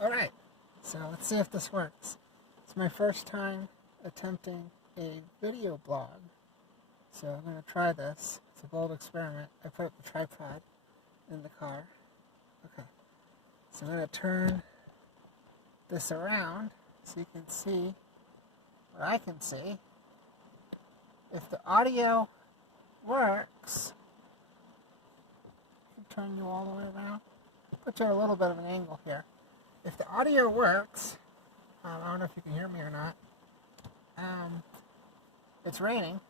Alright, so let's see if this works. It's my first time attempting a video blog, so I'm going to try this. It's a bold experiment. I put up the tripod in the car. Okay, so I'm going to turn this around so you can see what I can see. If the audio works, I can turn you all the way around. Put you at a little bit of an angle here. If the audio works, I don't know if you can hear me or not. It's raining.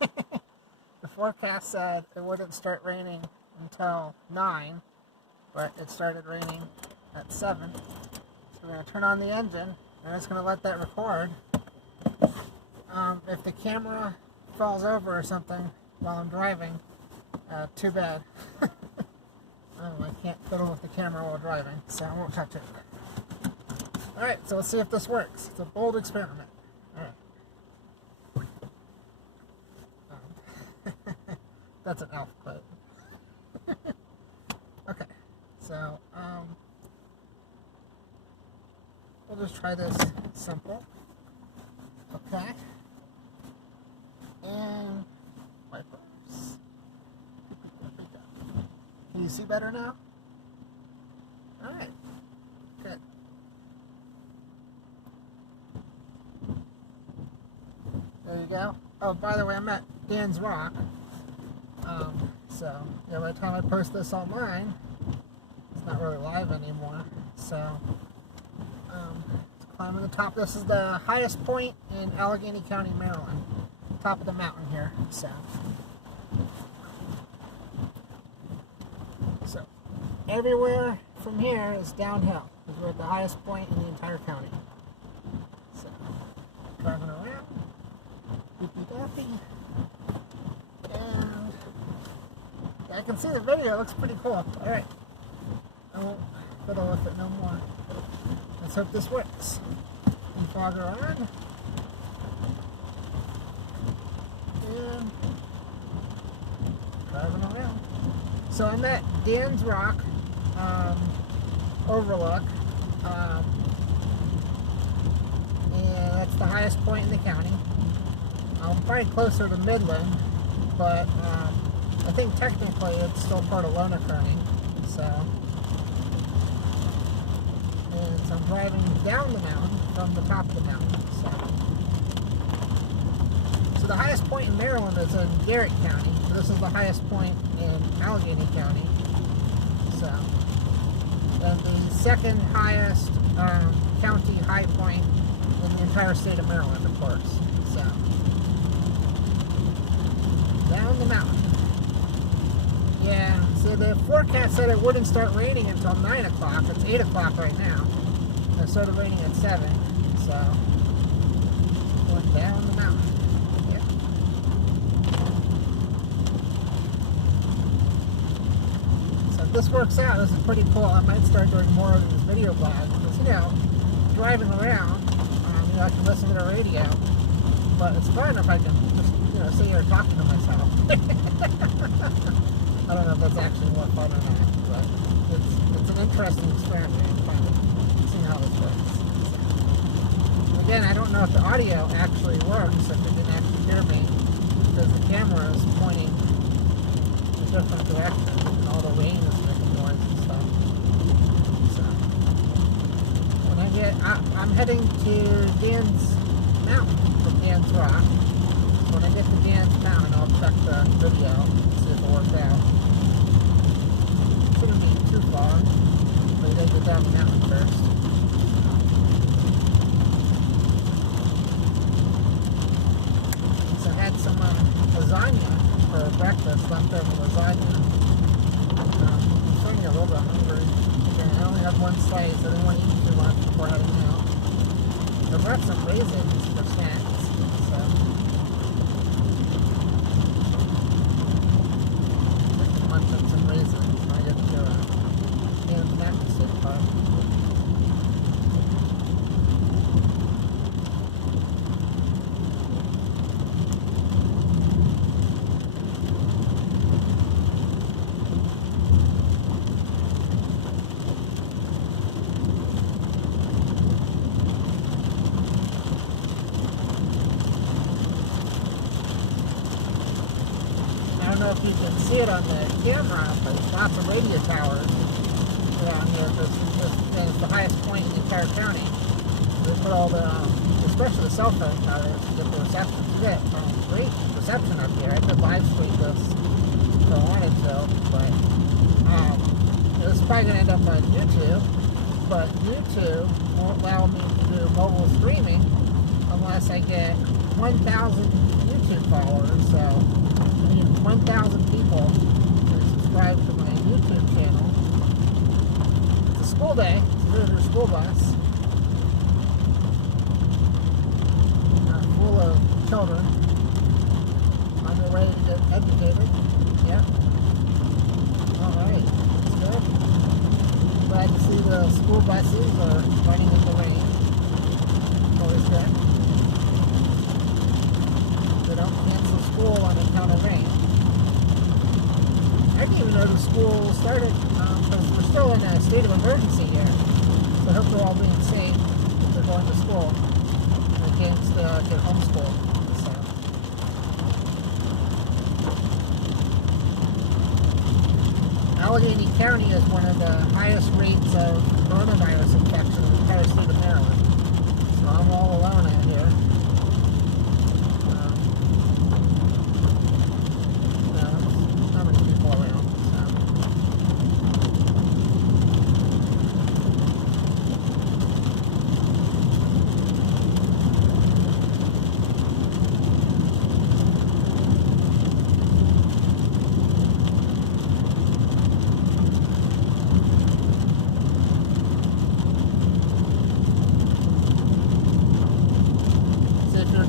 The forecast said it wouldn't start raining until 9, but it started raining at 7. So we're going to turn on the engine, and it's going to let that record. If the camera falls over or something while I'm driving, too bad. I can't fiddle with the camera while driving, so I won't touch it. Alright, so let's see if this works. It's a bold experiment. Alright. That's an elf quote. Okay, so we'll just try this simple. Okay. And wipers. Can you see better now? Alright. Good. There you go. Oh, by the way, I'm at Dan's Rock. So, yeah, by the time I post this online, it's not really live anymore. So, climbing the top. This is the highest point in Allegheny County, Maryland. Top of the mountain here. So everywhere from here is downhill, because we're at the highest point in the entire county. So, driving around, doopy-dappy, and I can see the video. It looks pretty cool. Alright, I won't fiddle with it no more. Let's hope this works. Defogger on, and driving around. So I'm at Dan's Rock, Overlook, and that's the highest point in the county. I'm probably closer to Midland, but I think technically it's still part of Lona County. So I'm driving down the mountain from the top of the mountain. So the highest point in Maryland is in Garrett County. This is the highest point in Allegheny County. So, and the second highest county high point in the entire state of Maryland, of course. So, down the mountain. Yeah, so the forecast said it wouldn't start raining until 9 o'clock. It's 8 o'clock right now. It started raining at 7. So, going down the mountain. This works out. This is pretty cool. I might start doing more of these video blogs because, driving around, I can listen to the radio, but it's fun if I can just, sit here talking to myself. I don't know if that's actually more fun or not, but it's an interesting experiment. Kind of seeing how this works. So, again, I don't know if the audio actually works if you didn't actually hear me because the camera is pointing in different directions and all the rain is making noise and stuff. So when I'm heading to Dan's Mountain from Dan's Rock. When I get to Dan's Mountain, I'll check the video and see if it works out. Shouldn't be too far, but you gotta get down the mountain first. So I had some lasagna for breakfast, leftover lasagna. I'm starting to get a little bit hungry. Again, I only have one slice. I didn't want to eat too much before heading out. I brought some raisins for snacks. So munch on some raisins when I get to Dan's Mountain State Park. see it on the camera, but there's lots of radio towers around here, and it's the highest point in the entire county. They put all the, especially the cell phone towers, to get the reception. You get great reception up here. I could live stream this if I wanted to, but it's probably going to end up on YouTube, but YouTube won't allow me to do mobile streaming unless I get 1,000 YouTube followers. So I need 1,000 people to subscribe to my YouTube channel. It's a school day, it's a visitor school bus. Full of children on their way to get educated. Yep. Alright, that's good. Glad to see the school buses are running in the rain. Always good. They don't cancel school on account of rain. I didn't even know the school started, because we're still in a state of emergency here. So I hope they're all being safe if they're going to school. Against get homeschooled. So. Allegheny County has one of the highest rates of coronavirus infection in the entire state of Maryland. So I'm all alone out here. There's not many people around.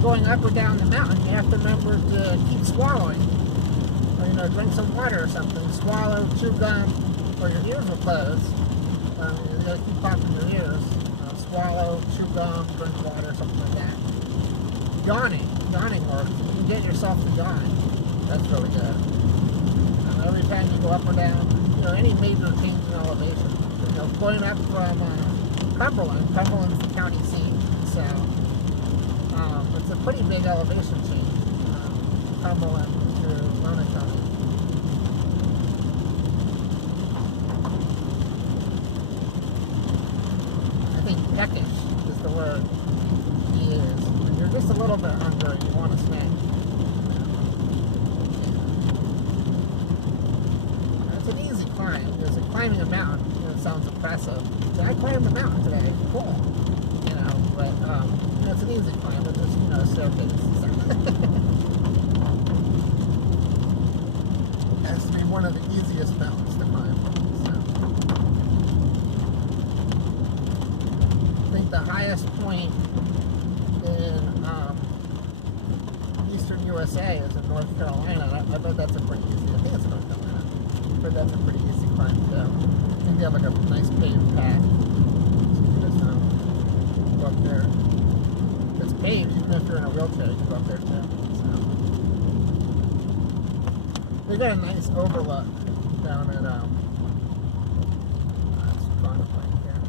Going up or down the mountain, you have to remember to keep swallowing, or drink some water or something. Swallow, chew gum, or your ears will close. You gotta keep popping your ears. Swallow, chew gum, drink water, something like that. Yawning works. You can get yourself to yawn. That's really good. Every time you go up or down, any major change in elevation. Going up from Cumberland's the county seat, so. It's a pretty big elevation change, Cumberland to Roanoke County. I think peckish is the word he is. When you're just a little bit hungry, you want a snack. It's an easy climb. There's climbing a mountain. It sounds impressive. So I climbed a mountain today. Cool. But it's an easy climb. It's just a staircase. It has to be one of the easiest mountains to climb. So. I think the highest point in eastern USA is in North Carolina. I bet that's a pretty easy. I think it's North Carolina. But that's a pretty easy climb too. I think they have like a nice paved path. Up there. It's paved, even if you're in a wheelchair, you can go up there too. So. We got a nice overlook down at it's fun right here.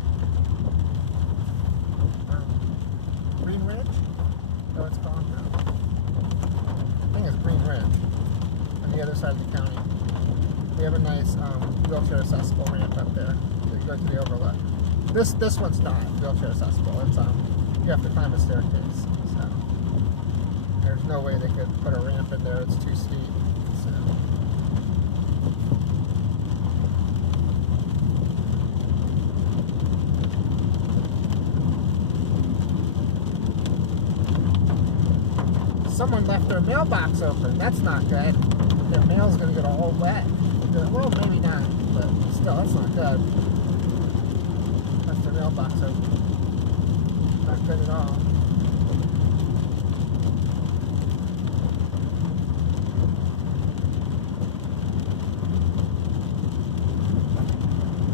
Green Ridge? No, it's called now. I think it's Green Ridge on the other side of the county. We have a nice wheelchair accessible ramp up there. So you go to the overlook. This one's not wheelchair accessible. It's you have to climb a staircase. So there's no way they could put a ramp in there. It's too steep. So someone left their mailbox open. That's not good. Their mail's gonna get all wet. Well, maybe not, but still, that's not good. The mailbox open. Not good at all.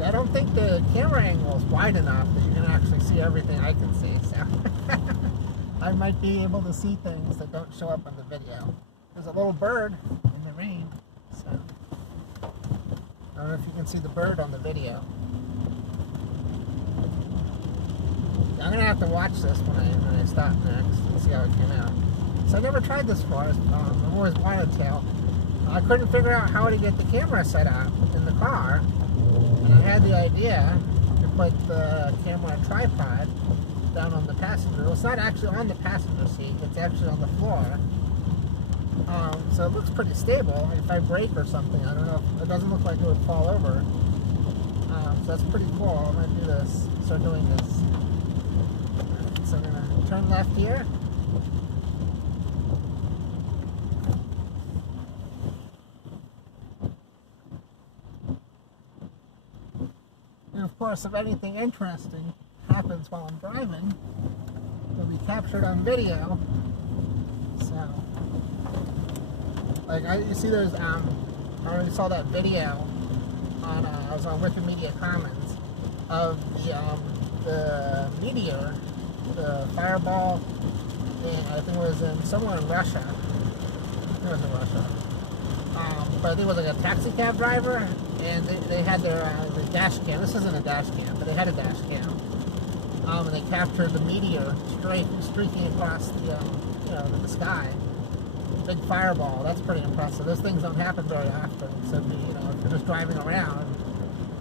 I don't think the camera angle is wide enough that you can actually see everything I can see, so I might be able to see things that don't show up on the video. There's a little bird in the rain, so I don't know if you can see the bird on the video. I'm going to have to watch this when I stop next and see how it came out. So I never tried this before. I've always wanted to. I couldn't figure out how to get the camera set up in the car, and I had the idea to put the camera tripod down on the passenger. Well, it's not actually on the passenger seat, it's actually on the floor. So it looks pretty stable. If I brake or something, I don't know, it doesn't look like it would fall over. So that's pretty cool. I'm going to do this, start doing this. Right, so I'm going to turn left here. And of course, if anything interesting happens while I'm driving, it'll be captured on video. So, like, you see there's, I already saw that video on, I was on Wikimedia Commons of the meteor, the fireball, and I think it was in somewhere in Russia. I think it was in Russia. But I think it was like a taxi cab driver, and they had their dash cam. This isn't a dash cam, but they had a dash cam. And they captured the meteor streaking across the, the sky. Big fireball. That's pretty impressive. Those things don't happen very often. So, if you're just driving around,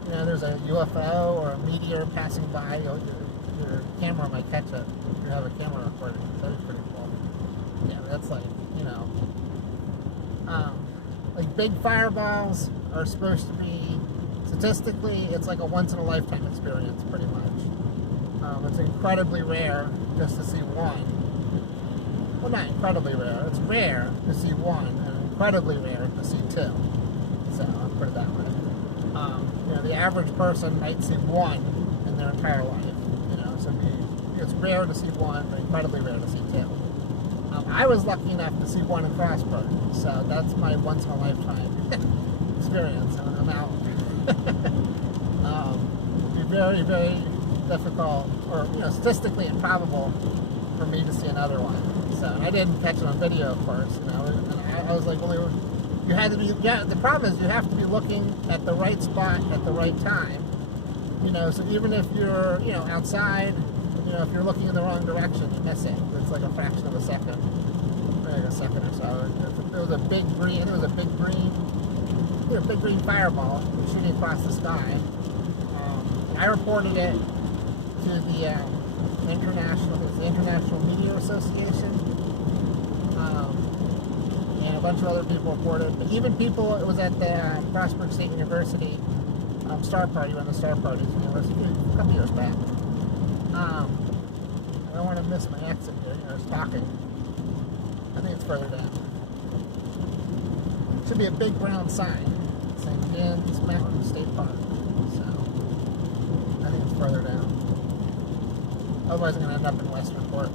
there's a UFO or a meteor passing by, your camera might catch it if you have a camera recording. That is pretty cool. Yeah, that's like, like big fireballs are supposed to be, statistically, it's like a once-in-a-lifetime experience, pretty much. It's incredibly rare just to see one. Well, not incredibly rare. It's rare to see one, and incredibly rare to see two. So, I'll put it that way. The average person might see one in their entire life. So it's rare to see one, but incredibly rare to see two. I was lucky enough to see one in Frostburg, so that's my once-in-a-lifetime experience, and I'm out. It'd be very, very difficult, or statistically improbable, for me to see another one. So I didn't catch it on video, of course. And I was like, well, you had to be. Yeah, the problem is you have to be looking at the right spot at the right time. So even if you're, outside, if you're looking in the wrong direction, you miss it. It's like a fraction of a second, like a second or so. It was a big green. It was a big green fireball shooting across the sky. I reported it to the International Meteor Association, and a bunch of other people reported. But even people, it was at the Frostburg State University Star Party, one of the Star Parties at the university a couple years back. I don't want to miss my exit here. I was talking. I think it's further down. Should be a big brown sign saying Jens Mountain State Park. So I think it's further down. Otherwise, I'm going to end up in Westernport.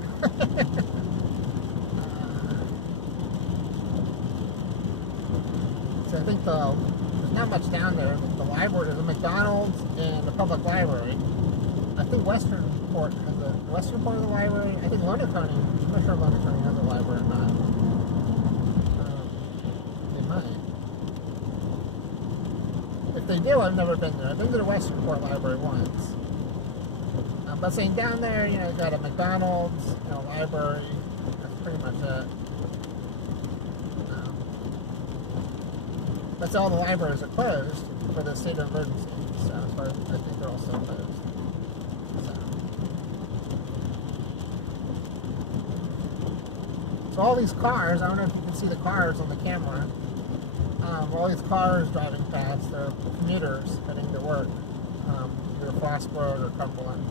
So I think there's not much down there. I think the library, there's a McDonald's and the public library. I think Westernport has the Westernport of the library. I think London County, I'm not sure if London County has a library or not. They might. If they do, I've never been there. I've been to the Westernport Library once. But saying down there, you got a McDonald's, library. That's pretty much it. That's all the libraries are closed for the state of emergency. So as far as I think they're all still closed. So all these cars, I don't know if you can see the cars on the camera. All these cars driving past, they're commuters heading to work. Either Frostburg or Cumberland.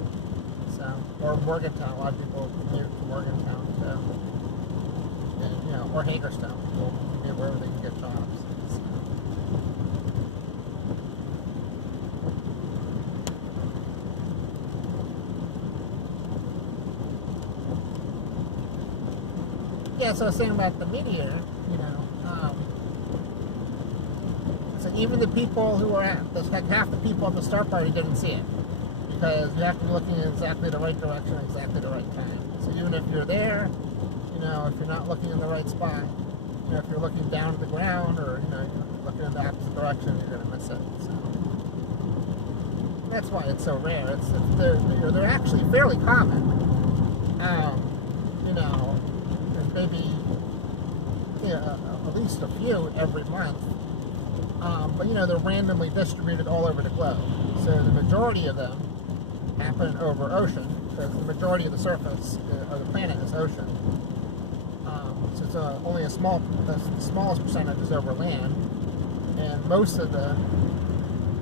Or Morgantown. A lot of people commute to Morgantown too. And, or Hagerstown. People commute wherever they can get jobs. So. Yeah, so I was saying about the meteor, so even the people who were like half the people at the Star Party didn't see it. Because you have to be looking in exactly the right direction at exactly the right time. So even if you're there, if you're not looking in the right spot, if you're looking down at the ground or, you're looking in the opposite direction, you're going to miss it. So that's why it's so rare. They're actually fairly common. There's maybe at least a few every month. But they're randomly distributed all over the globe. So the majority of them happen over ocean, because the majority of the surface of the planet is ocean. So it's only the smallest percentage is over land, and most of the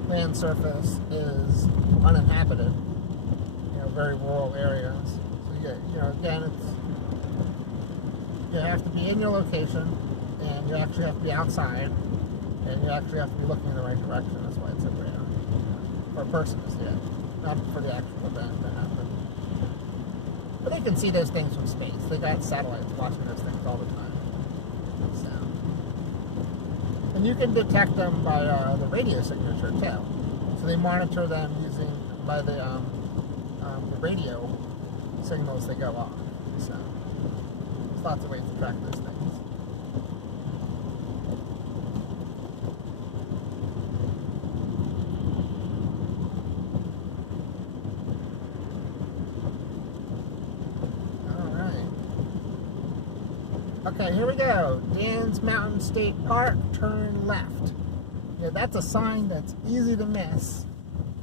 land surface is uninhabited. Very rural areas. So again, you have to be in your location, and you actually have to be outside, and you actually have to be looking in the right direction. That's why it's a rare for a person to see it, not for the actual event that happened. But they can see those things from space. They got satellites watching those things all the time. So, and you can detect them by the radio signature too. So they monitor them by the radio signals that go off. So there's lots of ways to track those things. Okay, here we go. Dan's Mountain State Park, turn left. Yeah, that's a sign that's easy to miss.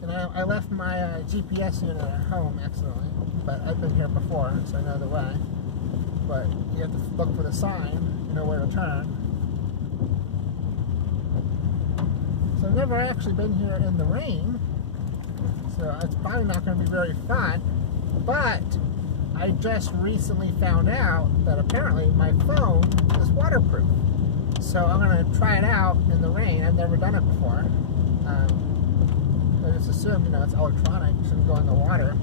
And I left my GPS unit at home accidentally, but I've been here before, so I know the way. But you have to look for the sign, you know where to turn. So I've never actually been here in the rain, so it's probably not going to be very fun. But I just recently found out that apparently my phone is waterproof. So I'm going to try it out in the rain. I've never done it before. I just assumed, it's electronic, it shouldn't go in the water.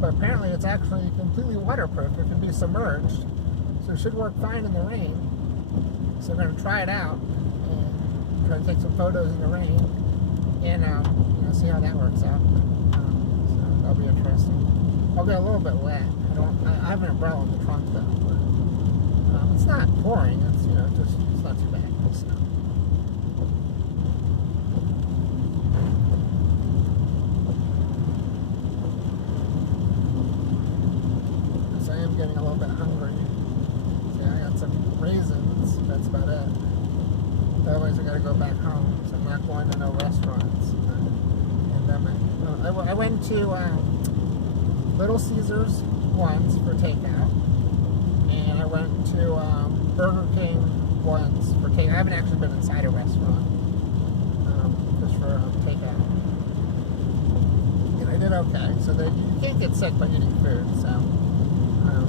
But apparently it's actually completely waterproof. It can be submerged. So it should work fine in the rain. So I'm going to try it out and try to take some photos in the rain and see how that works out. So that'll be interesting. I'll get a little bit wet. I have an umbrella in the trunk though, but it's not pouring. It's it's not too bad. So. So I am getting a little bit hungry. See, I got some raisins. That's about it. Otherwise, I got to go back home. So I'm not going to no restaurants. I went to Little Caesars once for takeout, and I went to Burger King once for takeout. I haven't actually been inside a restaurant, just for takeout, and I did okay. So you can't get sick by eating food, so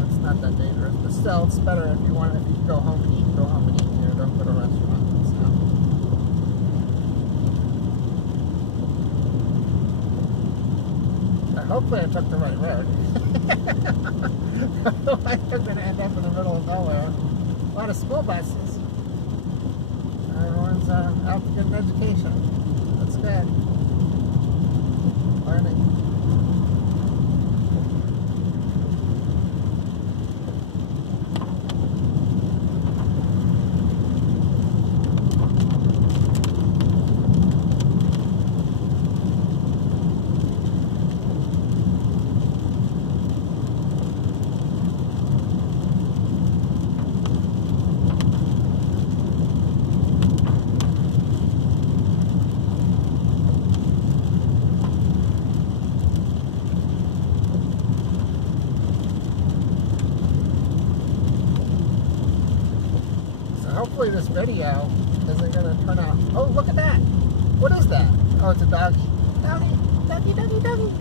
it's not that dangerous. But still, it's better if you go home and eat. Go home and eat. Don't go to a restaurant. So. Hopefully I took the right road. Otherwise I'm going to end up in the middle of nowhere. A lot of school buses. Everyone's out to get an education. That's good. Learning. Hopefully this video isn't going to turn out... Oh, look at that! What is that? Oh, it's a doggy. Doggy! Doggy, doggy, doggy!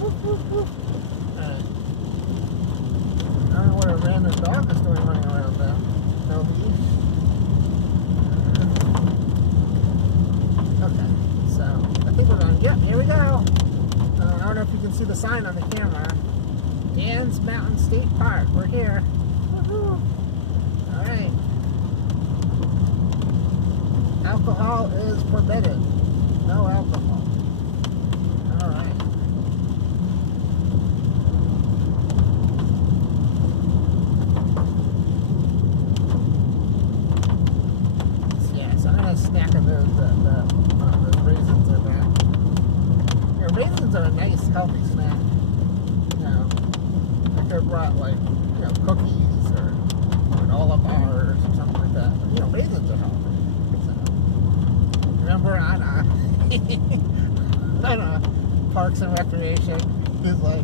Woof, woof, woof. Alright. I don't know what a random dog is doing running around there. No leash. Okay, so I think we're going... Yep, here we go! I don't know if you can see the sign on the camera. Dan's Mountain State Park. We're here. Woohoo! Alright. Alcohol is forbidden. No alcohol. Alright. Yeah, so I'm going to snack on those raisins are back. Raisins are a nice, healthy snack. I could have brought cookies or granola bars or something like you know, raisins are healthy. So, remember on on Parks and Recreation, he's like,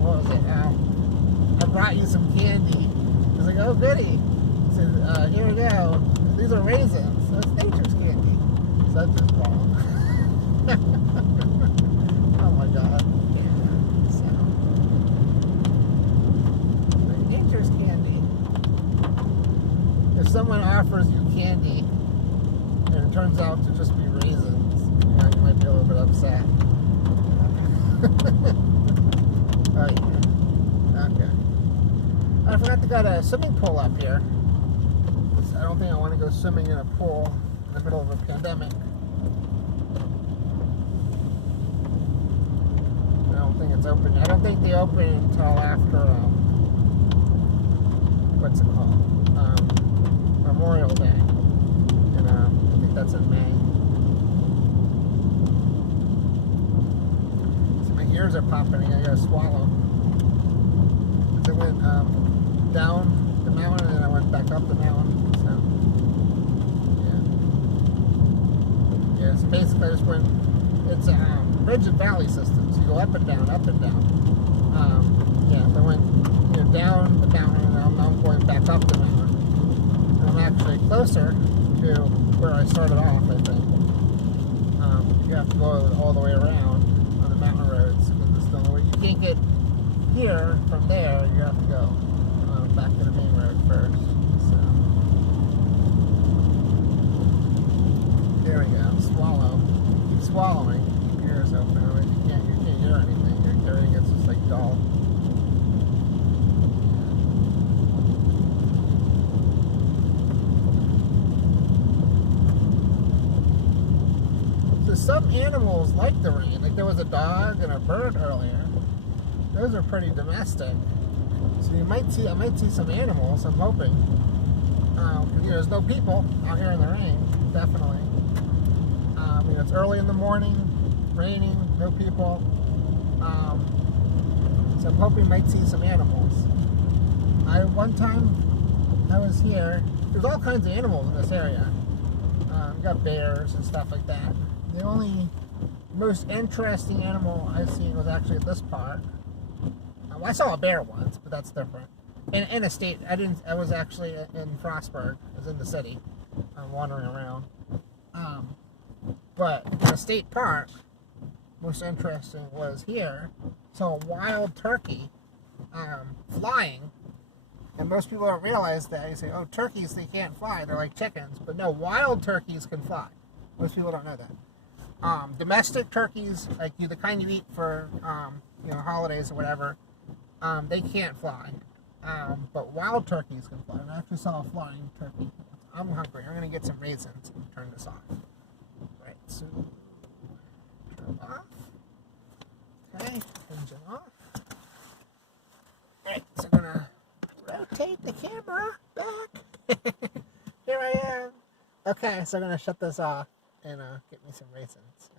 what was it? I brought you some candy. He's like, oh goody. He said, here we go. These are raisins. So it's nature's candy. So that's just wrong. Oh my god. Yeah. So, nature's candy. If someone offers you candy and it turns out to just be raisins, you know, you might be a little bit upset. Oh yeah. Okay. I forgot to get a swimming pool up here. I don't think I want to go swimming in a pool in the middle of a pandemic. I don't think it's open. I don't think they open until after, what's it called? Memorial Day. And I think that's in May. So my ears are popping. I gotta swallow. I went down the mountain and then I went back up the mountain. So, yeah. Yeah, so basically I just went, it's a ridge and valley system. So you go up and down, up and down. Yeah, so I went, you know, down the mountain and now I'm going back up the mountain. And I'm actually closer to where I started off, I think. You have to go all the way around on the mountain roads. You can't get here from there, you have to go back to the main road first. So there we go. Swallow. Keep swallowing. Keep your ears open. Otherwise you can't hear anything. Everything gets just like dull. So some animals like the rain. Like there was a dog and a bird earlier. Those are pretty domestic. So I might see some animals, I'm hoping. You know, there's no people out here in the rain, definitely. You know, it's early in the morning, raining, no people. So I'm hoping I might see some animals. One time I was here, there's all kinds of animals in this area. You got bears and stuff like that. The only most interesting animal I've seen was actually at this park. I saw a bear once, but that's different. In a state, I was actually in Frostburg. I was in the city, wandering around. But in a state park, most interesting was here. Saw a wild turkey flying, and most people don't realize that. You say, "Oh, turkeys, they can't fly. They're like chickens." But no, wild turkeys can fly. Most people don't know that. Domestic turkeys, like the kind you eat for you know, holidays or whatever. They can't fly, but wild turkeys can fly. And I actually saw a flying turkey. I'm hungry. I'm going to get some raisins and turn this off. Right, so turn off. Okay, engine off. Right, so I'm going to rotate the camera back. Here I am. Okay, so I'm going to shut this off and get me some raisins.